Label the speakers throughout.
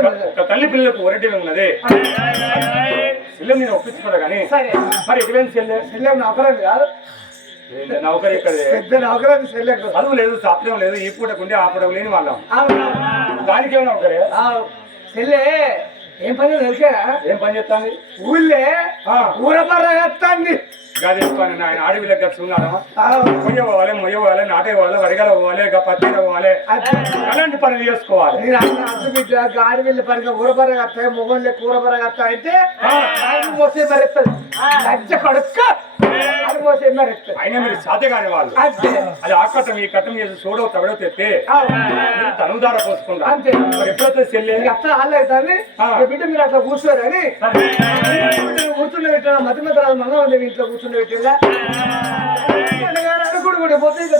Speaker 1: ఒక తల్లి పిల్లలకు ఒరటి ఉన్నది. పిల్లలు నేను ఒప్పించుకున్నా కానీ మరి ఎటువంటి చెల్లె
Speaker 2: చెల్లె నౌకరం కాదు
Speaker 1: నౌకరి
Speaker 2: పెద్ద నౌకరం చెల్లె
Speaker 1: చదువు లేదు సాత్రం లేదు ఈ పూటకు ఉండి ఆ పూటకు లేని వాళ్ళం. దానికి ఏమైనా నౌకరే?
Speaker 2: చెల్లె ఏం పని తెలిసారా
Speaker 1: ఏం పని చేస్తాను
Speaker 2: ఊళ్ళే ఎత్తాంది
Speaker 1: గది వేసుకొని ఆయన ఆడవిళ్ళకి గచ్చుకున్నాడు మొయ్య పోవాలి మొయ్య పోవాలి నాటే పోవాలి వరిగల పోవాలి ఇక పత్తి పోవాలి. అలాంటి పనులు చేసుకోవాలి?
Speaker 2: అర్థం బిడ్డ గాడి వెళ్ళి కత్తాయి మొగోళ్ళే కూరపర్ర కత్తా అయితే మోసే మరెత్తది లజ్జ కడుక్క. అది మోసే మరెత్తది
Speaker 1: అయినా మీరు సాధ్యగాని వాళ్ళు.
Speaker 2: అంతే.
Speaker 1: అది ఆ కట్టం ఈ కట్టం చేసి చూడవు తగడో తెస్తే మీరు తనుదార పోసుకుంటారు
Speaker 2: అంతే.
Speaker 1: మరి ఎప్పుడైతే చెల్లి?
Speaker 2: అట్లా. బిడ్డ మీరు అట్లా కూర్చోరని కూర్చుండే పెట్టిన మధ్య మధ్య రాదు ఉంది ఇంట్లో కూర్చుండే పెట్టిందా అనుకుడు కూడా పోతే ఇక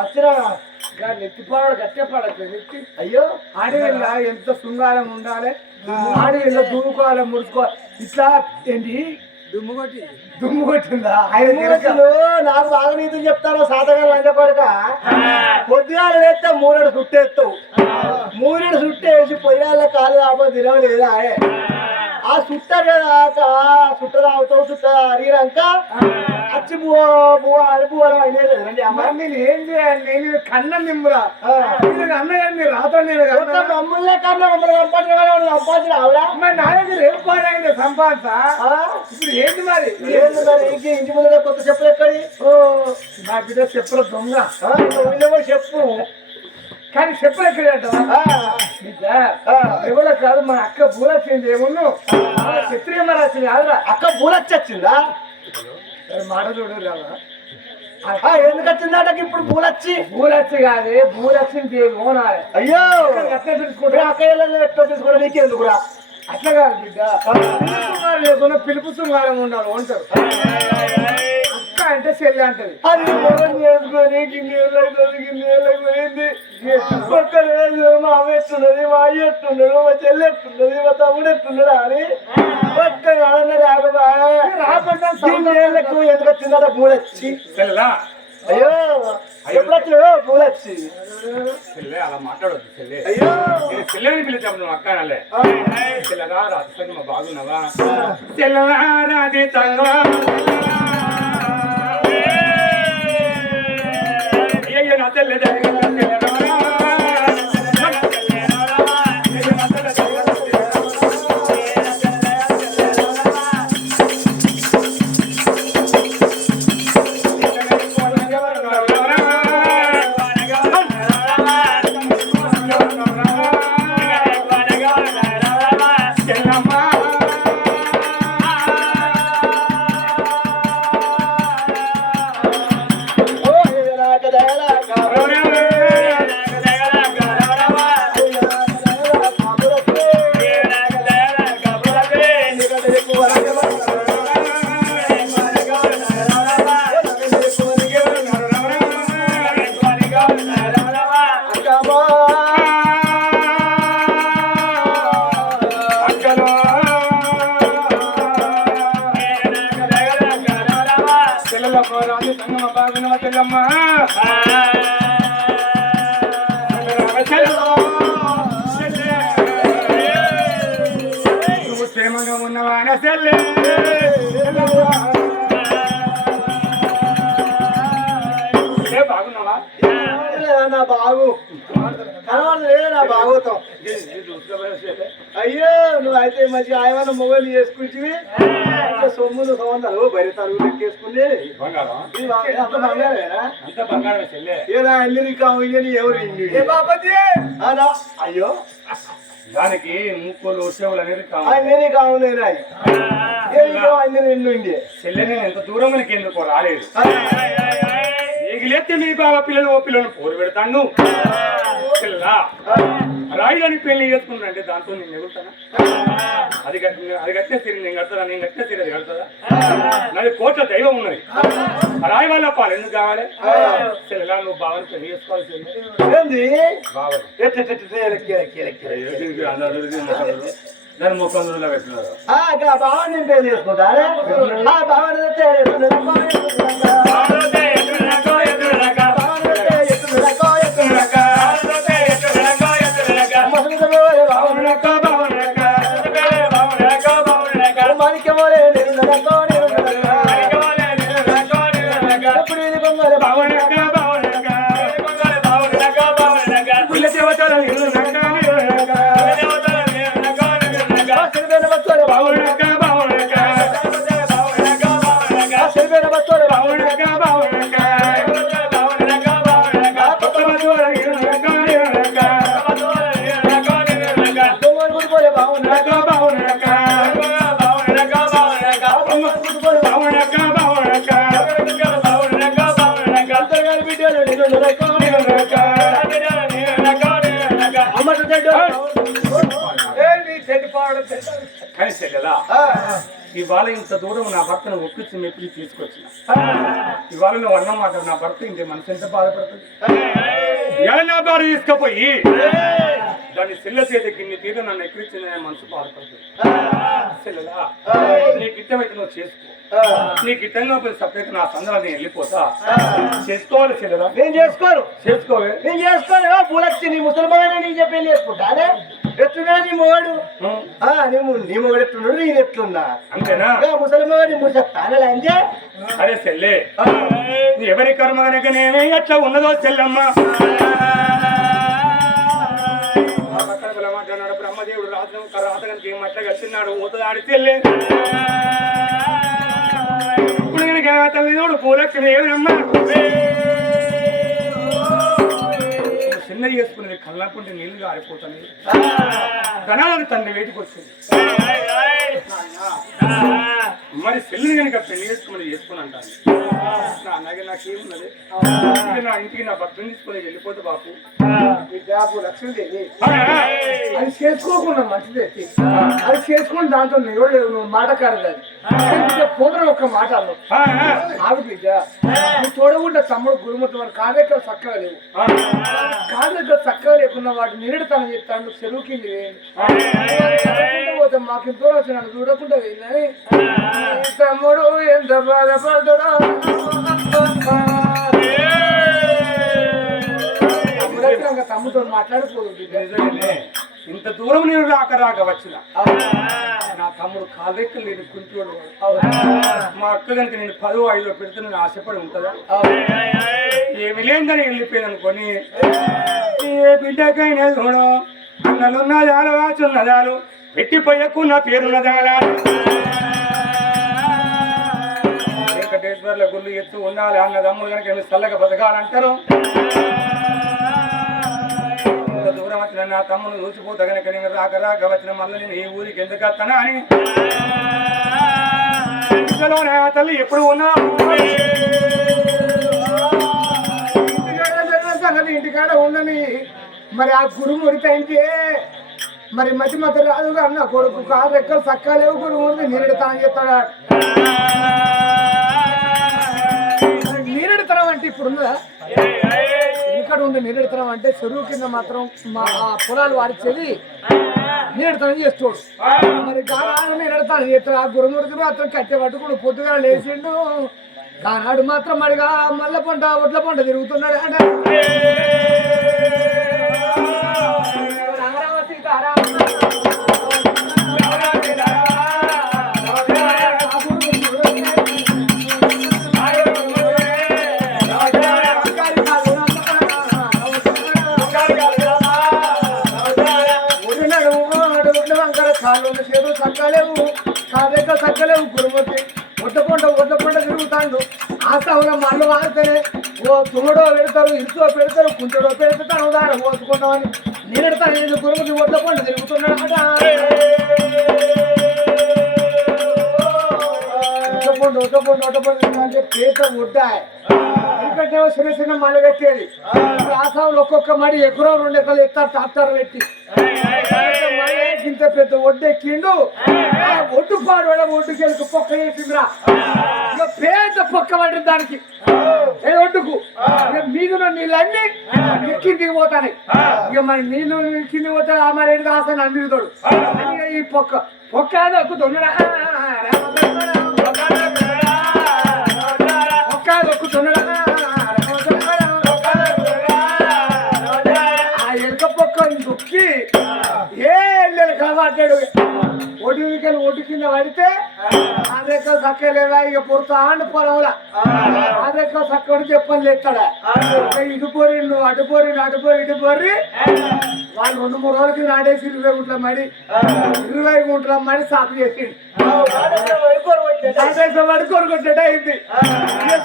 Speaker 3: వచ్చినా
Speaker 2: నెత్తిపాడు గట్టెపాడచ్చు నెత్తి.
Speaker 3: అయ్యో
Speaker 2: ఆడవిల్ల ఎంత శృంగారం ఉండాలి. ఆడవిల్ల దుమ్ముకోవాలి ముడుచుకోవాలి ఇట్లా ఏంటి? దుమ్ము కొట్టి. దుమ్ము కొట్టిందా? ఆయన
Speaker 3: నాకు బాగా నీతులు చెప్తాను సాతగా లంచ కొడక? పొద్దుగాల వేస్తే మూరెడు సుట్టేస్తావు. మూరెడు సుట్టేసి పొయ్యాల కాలు తినలేదా ఆయే. ఆ సుట్ట కదా సుట్ట తాగుతావు సుట్ట అరిగినాక అచ్చి
Speaker 2: నేను ఏం చేయాలి? నేను కన్నం నిమ్మురా
Speaker 3: ఆ.
Speaker 2: మీరు అన్నగారు మీరు రాత్రి నేను
Speaker 3: మొత్తం
Speaker 2: కన్నా
Speaker 3: మమ్మల్నే కన్నా మమ్మల్ని సంపాదించిన వాళ్ళు సంపాదించిన ఆవిడ.
Speaker 2: మరి నా దగ్గర ఏం పాడైంది? ఇప్పుడు ఏంటి మరి?
Speaker 3: ఇంటి ఇంటి ముందు కొత్త చెప్పులు ఎక్కడి?
Speaker 2: నా బిడ్డ చెప్పుల దొంగ.
Speaker 3: చెప్పు.
Speaker 2: కానీ చెప్పులు ఎక్కడంటావా
Speaker 3: ఆ,
Speaker 2: బిడ్డ
Speaker 3: ఆ.
Speaker 2: ఎవరో కాదు మన అక్క పూల వచ్చింది ఏమున్ను చిత్రీయమ్మ రాసింది కాదురా.
Speaker 3: అక్క పూలొచ్చిందా
Speaker 2: మాట చూడు రావా
Speaker 3: ఆ, ఎందుకు వచ్చిందట ఇప్పుడు పూలొచ్చి
Speaker 2: పూలచ్చి కాదు పూలచ్చింది ఓనాలి
Speaker 3: అయ్యో!
Speaker 2: అట్లా తెలుసుకుంటే
Speaker 3: అక్క ఎట్లా తీసుకోవడం నీకు ఎందుకురా
Speaker 2: అట్లా కాదు బిడ్డ. పిలుపు లేకుండా సుంగారం ఉండాలి అంటే చెల్లి అంటది.
Speaker 3: చేసుకొని గిన్నె అవుతుంది గిన్నె అయిపోయింది ఒక్క రోజు మా అమ్మ ఎట్టున్నది మా అయ్య ఎట్టున్నాడు మా చెల్లి ఎట్టున్నది మా తమ్ముడు ఎట్టున్నాడు అని ఒక్క నాన్న రాకపోయా
Speaker 2: రాకుండా
Speaker 3: గిన్నెలకు ఎందుకు వచ్చిందట
Speaker 1: చెల్లెలా?
Speaker 3: అయ్యో ఎప్పుడు వచ్చావు పూలొచ్చి.
Speaker 1: చెల్లె అలా మాట్లాడొద్దు చెల్లె.
Speaker 3: అయ్యో.
Speaker 1: చెల్లెని పిలిచాము నువ్వు అక్క అనలే. చెల్లెగా రాజసంగ మా బాగున్నావా? తంగా నా
Speaker 3: బాగు కనబడలేదు నా బాగోతాం అయ్యో నువ్వు అయితే మంచి ఆయమన్న మొబైల్ చేసుకుంటే సొమ్ములు సంబంధాలు బరి ఇది బా- అంత బంగారమేనా? ఏదా ఎవరు ఇల్లు?
Speaker 2: ఏ బాపతి?
Speaker 3: అలా అయ్యో.
Speaker 1: దానికి ముక్కులు చెవులు అనేది కావాలి.
Speaker 3: అల్లిరి కావు నేను. అల్లిరి ఇల్లు ఉంది
Speaker 1: చెల్లె నేను ఎంత దూరం మనకి ఎందుకో రాలేదు. ఎగిలేస్తే మీ బావ పిల్లలు ఓ పిల్లలు పోరు పెడతాను. పిల్ల. రాయిదని పెళ్ళి చేసుకున్నానంటే దాంతో నేను ఎగురుతానా? అది కట్టి అది కట్టిన సిరి నేను కడతారా నేను కట్టిన సిరి అది కడతాదా? నాది కోట్ల దైవం ఉన్నది. రాయి వల్ల పాలు ఎందుకు కావాలి? చెల్లెలా నువ్వు బావని పెళ్ళి చేసుకోవాలి చెల్లె
Speaker 3: ఏంది?
Speaker 1: బావని.
Speaker 3: ఎట్ట ఎట్ట ఎట్ట ఎలక్కి ఎలక్కి ఎలక్కి.
Speaker 1: దాని ముఖం పెట్టినారు
Speaker 3: బావని పెళ్ళి చేసుకుంటానే? ఆ బావని.
Speaker 2: go go. Oh.
Speaker 1: కానీ చెల్లెలా? ఇవాళ ఇంత దూరం నా భర్తను ఒప్పించి మెప్పించి తీసుకొచ్చిన. ఇవాళ నువ్వు అన్న మాట నా భర్త ఇంటి మనసు ఎంత బాధపడుతుంది? ఎలా నా భార్య తీసుకపోయి దాని చెల్లె చేతి గిన్నె తీర నన్ను ఎక్కిరించిన మనసు బాధపడుతుంది. చెల్లెలా? నీకు ఇష్టమైతే నువ్వు చేసుకో. నీకు ఇష్టంగా పోయి సపరేట్ నా సందర్భం నేను వెళ్ళిపోతా. చేసుకోవాలి చెల్లెలా?
Speaker 3: నేను చేసుకోను.
Speaker 1: చేసుకోవే.
Speaker 3: నేను చేసుకోను. పూలక్షి నీ ముసల్మాన్ నీకు చెప్పి చేసుకుంటానే? ఎట్లున్నా నీ మొగడు. ఆ, నీ మొగడు ఎట్లున్నాడు? నేను ఎట్లున్నా?
Speaker 1: అంతేనా?
Speaker 3: ముసల్మాన్ ముసల్తానే అంటే
Speaker 1: అరే చెల్లె ఎవరి కర్మ కనుకనేమి ఎట్లా ఉన్నదో చెల్లమ్మ. బ్రహ్మదేవుడు రాత్రి రాత కనుక ఏం మట్ల కలిసినాడు ఊతదాడి చెల్లె. ఇప్పుడు కనుక తల్లిదోడు పూలక్షణ ఏమమ్మా చిన్న చేసుకునేది కళ్ళకుంటే నీళ్ళు గారిపోతుంది ధనాలను తండ్రి వేటికి వచ్చింది మరి చెల్లిని కనుక పెళ్ళి చేసుకుని చేసుకుని అంటాను నా నాకేమున్నది నా ఇంటికి నా భర్తను తీసుకుని వెళ్ళిపోతే బాపు.
Speaker 2: జాబు అది చేసుకోకుండా మంచిది అది చేసుకుని దాంతో ఎవరు నువ్వు మాట కాదు అది పోతున్న ఒక్క మాట అన్నావు. ఆగు బిడ్డ. నువ్వు తోడగుంటే తమ్ముడు గురుమతి వాడు కాళ్ళెక్కడ చక్కగా లేవు.
Speaker 1: ఆ,
Speaker 2: చక్కగా చక్కగా లేకున్న వాడు నిరుడుతనం చెప్తాను చెరువు కింద పోతే మాకు దూరం వచ్చిన చూడకుండా వేయండి తమ్ముడు ఎంత బాధపడతాడో తమ్ముతో
Speaker 1: నిజమేనే. ఇంత దూరం నేను రాక రాక వచ్చిన. నా తమ్ముడు కాళ్ళెక్కలు నేను కుంటోడు మా అక్క కనుక నేను పదో ఐదో పెడితే నేను ఆశపడి ఉంటుందా? ఏమి లేదని వెళ్ళిపోయింది అనుకొని. ఏ బిడ్డకైనా చూడు. అన్నలున్న జాలు వాచున్న జాలు. పెట్టిపోయకున్న పేరున్న జాలా వెంకటేశ్వర్ల గుళ్ళు ఎత్తు ఉండాలి అన్న తమ్ముడు కనుక ఏమి చల్లగా బతకాలంటారు. అంటారు దూరం వచ్చిన నా తమ్ముడు చూసిపోతా కనుక నేను రాక రాక వచ్చిన మళ్ళీ నేను ఈ ఊరికి ఎందుకు వస్తానా అని. తల్లి ఎప్పుడు ఉన్నా
Speaker 2: ఇంటికాడ సంగతి ఇంటికాడ ఉండని. మరి ఆ గురువు ఉడికైతే మరి మధ్య మధ్య రాదు అన్న కొడుకు. కాదు ఎక్కడ చక్కా గురువు ఉంది నీరెడతానని చెప్తాడా? నీరెడతనం అంటే ఇప్పుడు ఇక్కడ ఉంది నీరెడతనం అంటే చెరువు కింద మాత్రం మా ఆ పొలాలు వారిచేది నీరెడతనం చేస్తాడు మరి గానాడు నీరెడతాను చేస్తాడు ఆ గురుముడికి అతను కట్టె పట్టుకుని పొద్దుగా లేచిండు. గానాడు మాత్రం మడిగా మల్ల పంట ఒడ్ల పంట తిరుగుతున్నాడు? అంటే సక్కలేవు నా దగ్గర సక్కలేవు గురుమతి ఒడ్ల పంట ఒడ్ల పంట తిరుగుతాడు. ఆసావుల మళ్ళు వాడితేనే ఓ తుమ్మడో పెడతారు ఇరుతో పెడతారు కుంచడో పెడతాను దాని పోసుకుంటామని నేనెడతాను నేను గురుమతి ఒడ్ల పంట తిరుగుతున్నాడు? ఒట్టపండు ఒట్టపండు అంటే పేట ఉంటాయి ఎందుకంటే చిన్న చిన్న మళ్ళీ పెట్టేది ఆసాములు ఒక్కొక్క మడి ఎకరో రెండు ఎకరాలు ఎత్తారు ట్రాక్టర్ పెట్టి. ఇంత పెద్ద ఒడ్డు ఎక్కిండు. ఆ ఒడ్డు పాడు ఒడ్డుకి పొక్క వేసిందిరా. పేద పొక్క పడ్డది దానికి. ఏ ఒడ్డుకు? ఇక మీద నీళ్ళన్నీ కిందికి పోతాయి ఇక మరి నీళ్ళు కిందికి పోతాయి ఆ మరి ఏంటి ఆసాన్ని అందిరుతాడు ఈ పొక్క. పొక్క దొక్కుతున్నాడా పొక్క దొక్కుతున్నాడా కాబట్టాడు ఒడివికలు ఒడ్డు కింద పడితే అదెక్క సక్క లేదా ఇక పుడతా అండి పొలంలో అదెక్క సక్కడు చెప్పని లేస్తాడా? ఇటు పోరి నువ్వు అటు పోరి అటు పోరి ఇటు పోరి. వాళ్ళు రెండు మూడు రోజులకి నాడేసి ఇరవై గుంట్ల మడి ఇరవై గుంట్ల మడి సాపు చేసిండు. సందేశం పడుకోరు కొట్టేట అయింది.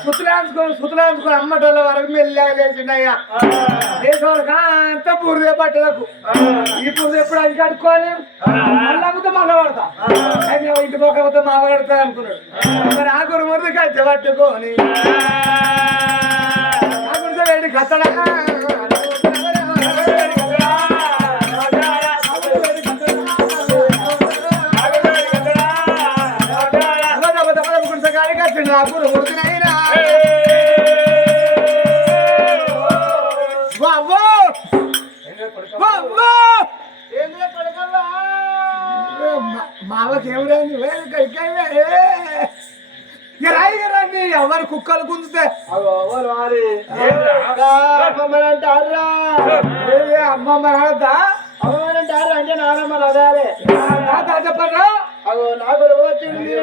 Speaker 2: సుతులాంచుకొని సుతులాంచుకొని అమ్మటోళ్ళ వరకు లేచే వరకు అంతా బురదే బట్టలకు ఈ బురద ఎప్పుడు అది కడుక్కోవాలి మళ్ళీ అమ్మితే మళ్ళీ పడతా కానీ ఇంటి పక్క పోతే మా పడతా అనుకున్నాడు. మరి ఆ గురు మురద కట్టె పట్టుకొని. కట్టడా నా గురు మురదనైనా వావ్వో వావ్వో మావకి ఏమిరండి రాయి ఎవరు కుక్కలు గుంజితే? ఏ అమ్మమ్మ రాదా?
Speaker 3: అమ్మనంటారా అంటే నానమ్మ రదాలే.
Speaker 2: తాత చెప్పరా
Speaker 3: అగో నాకు వచ్చింది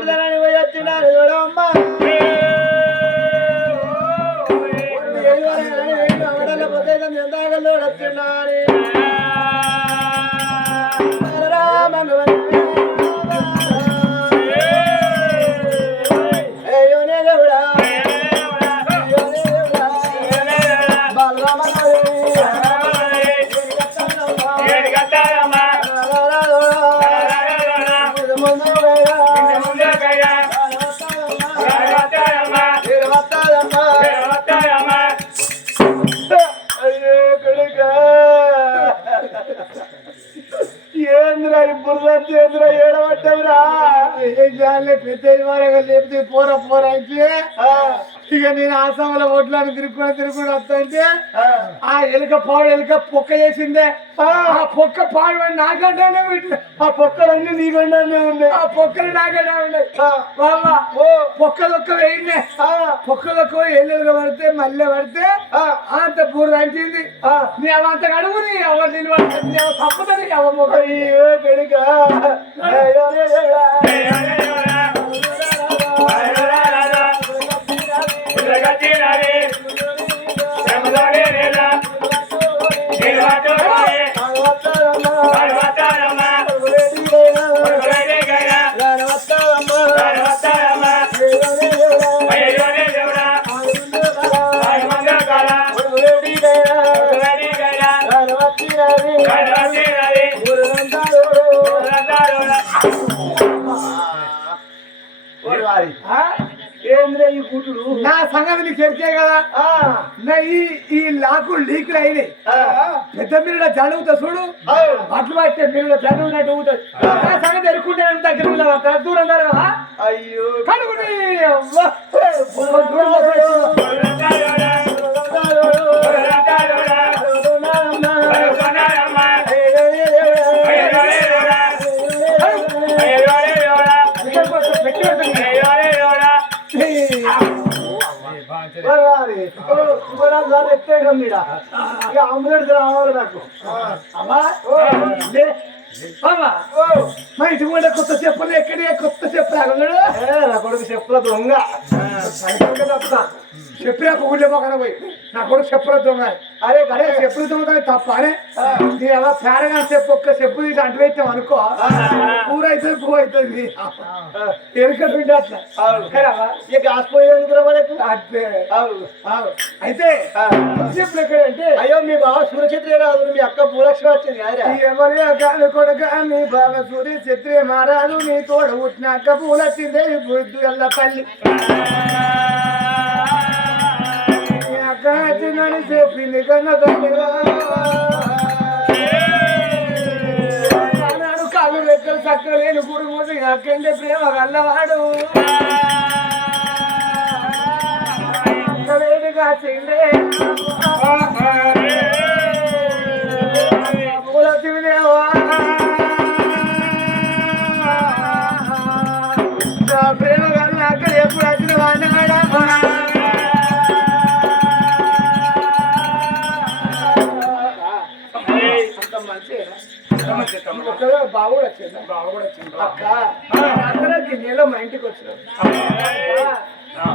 Speaker 3: ఇప్పుడు ఏంద్రా ఏడవట్టవురా
Speaker 2: పెద్ద వారగా లేపితే పోర పోర అయితే ఇక నేను ఆసాముల ఓట్లను తిరుక్కొని తిరుక్కొని వస్తుంటే ఆ. ఎలుక పాడు ఎలుక పొక్క చేసిందే. ఆ. పొక్క పాడు అని నాకంటానే వీటిలో
Speaker 3: ఆ పొక్కలన్నీ నీకుండానే ఉన్నాయి
Speaker 2: ఆ పొక్కలు నాకంటే ఉన్నాయి బాబా
Speaker 3: ఓ.
Speaker 2: పొక్కలొక్క వేయిందే.
Speaker 3: ఆ,
Speaker 2: పొక్కలొక్క ఎల్లుగా పడితే మళ్ళీ పడితే
Speaker 3: ఆ,
Speaker 2: అంత బూర అంటింది.
Speaker 3: ఆ.
Speaker 2: నీ అవంత గడువు నీ ఎవరు నిలబడి తప్పుతుంది ఎవరు మొక్క
Speaker 3: అయ్యో గుడ్లు
Speaker 2: నా సంగతి నీకు తెలిసే కదా.
Speaker 3: ఆ,
Speaker 2: నా ఈ ఈ లాకు లీకులు అయినాయి. పెద్ద మీరు జరుగుతా చూడు. అట్లు పట్టే మీరు జరుగునట్టు నా సంగతి ఎరుకుంటే దగ్గర దూరం జరగవా
Speaker 3: అయ్యో.
Speaker 2: కడుగుని
Speaker 3: శుభరాజు సార్ ఎత్తే మీద ఇక అంబులెన్స్ రావాలి నాకు. అమ్మా
Speaker 2: మా ఇంటి ముందు కొత్త చెప్పులు ఎక్కడి కొత్త చెప్పులు
Speaker 3: నా కొడుకు చెప్పుల దొంగ.
Speaker 2: చెప్పినా ఊళ్ళో పక్కన పోయి నా కొడుకు చెప్పుల
Speaker 3: అరే
Speaker 2: అరే చెప్పులు దొంగ తప్ప అనే నేను అలా పేడగా చెప్పు ఒక్క చెప్పు తీసి అంటు పెట్టాం అనుకో. కూర అవుతుంది పువ్వు అవుతుంది. ఎరుకట్టు అట్లా?
Speaker 3: ఇక ఆసిపోయేందుకు రా మనకు?
Speaker 2: అంతే. అయితే. చెప్పులు ఎక్కడంటే?
Speaker 3: అయ్యో మీ బావ సురక్షిత్రే రాదు మీ అక్క భూలక్ష్మి వచ్చింది అరే
Speaker 2: ఎవరి కాదు కొడుక నీ బాబా సూర్య చిత్రే మారాదు నీ తోడ పుట్టినాక పూలచ్చిందే బుద్ధు ఎల్ల తల్లి. నీ అక్క వచ్చిందని చెప్పింది కన్న తల్లిగా ఆనాడు కాళ్ళు రెక్కలు చక్కలేని గురుమూసి అక్కంటే ప్రేమ గల్లవాడు. వేడిగా చిందే పూలచ్చిదేవా నా వచ్చినావు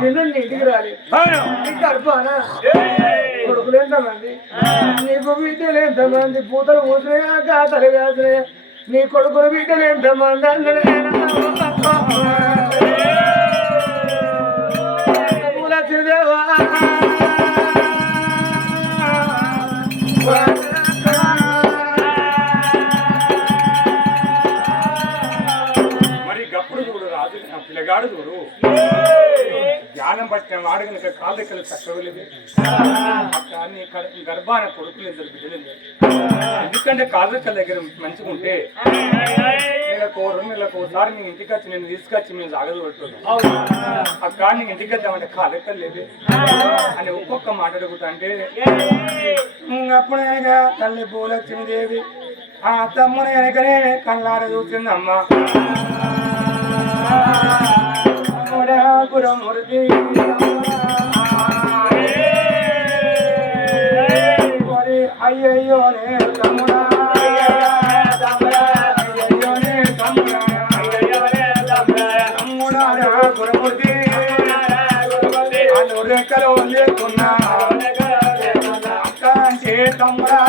Speaker 2: నిన్ను ఇంటికి రాలేదు అడుపానా కొడుకులు ఎంతమంది? నీకు బిడ్డలు ఎంతమంది? పూతలు పూసినాయా? తల వేసినాయా నీ కొడుకులు బిడ్డలు ఎంతమంది? అన్నడే
Speaker 1: జ్ఞానం పట్టిన వాడు కాళ్ళకలు కాళ్ళ కానీ గర్భాన కొడుకులు ఇద్దరు బిడ్డలేదు ఎందుకంటే కాళ్ళకల దగ్గర మంచిగా ఉంటే నెలకు రెండు నెలలకు ఒకసారి నీ ఇంటికి వచ్చి నేను తీసుకొచ్చి మేము సాగదు పెట్టుకున్నాం అక్క నీ ఇంటికి వద్దామంటే కాళ్ళ లేదు అని ఒక్కొక్క మాట అడుగుతా అంటే అప్పుడేగా తల్లి పూలక్ష్మీదేవి ఆ తమ్ముని వెనకనే కళ్ళార చూసిందమ్మా. తమ్ముడా గురమూర్తి మరి అయ్యయ్యోనే తమ్ముడా అయ్యయ్యోనే తమ్ముడా. తమ్ముడా రా అను రెక్కలో లేకున్నా. అక్క అంటే తమ్ముడా.